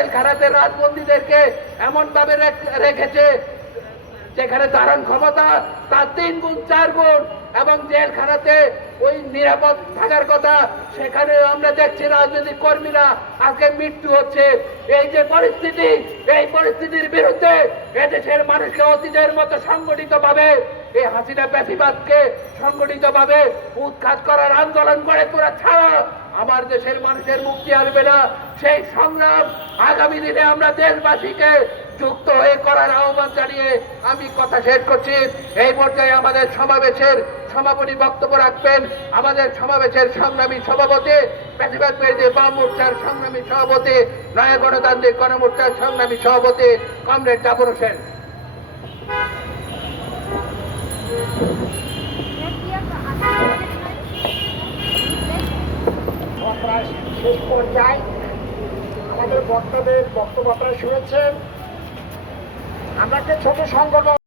জেলখানাতে রাজবন্দীদেরকে এমনভাবে রেখ- রেখেছে যেখানে ধারণ ক্ষমতা তার তিন গুণ, চার গুণ এবং জেলখানাতে ওই নিরাপদ থাকার কথা সেখানে আমরা দেখছি রাজনৈতিক কর্মীরা আজকে মৃত্যু হচ্ছে। এই যে পরিস্থিতি, এই পরিস্থিতির বিরুদ্ধে এদেশের মানুষকে অতীতের মতো সংগঠিত ভাবে এই হাসিনা প্যাসিবাদকে সংগঠিত ভাবে উৎখাত করার আন্দোলন করে তোরা ছাড়া আমার দেশের মানুষের মুক্তি আসবে না। সেই সংগ্রাম আগামী দিনে আমরা দেশবাসীকে যুক্ত হয়ে করার আহ্বান জানিয়ে আমি কথা শেষ করছি। এই পর্যায়ে আমাদের সমাবেশের সমাপনী বক্তব্য রাখবেন। আমাদের সমাবেশের সংগ্রামী সভাপতি পেজে বাম মোর্চার সংগ্রামী সভাপতি, নয়া গণতান্ত্রিক গণমোর্চার সংগ্রামী সভাপতি কমরেড জাফর হোসেন। প্রায় শেষ পর্যায়ে। আমাদের বক্তাদের বক্তব্য আপনারা শুনেছেন। আমরা একটা ছোট সংগঠন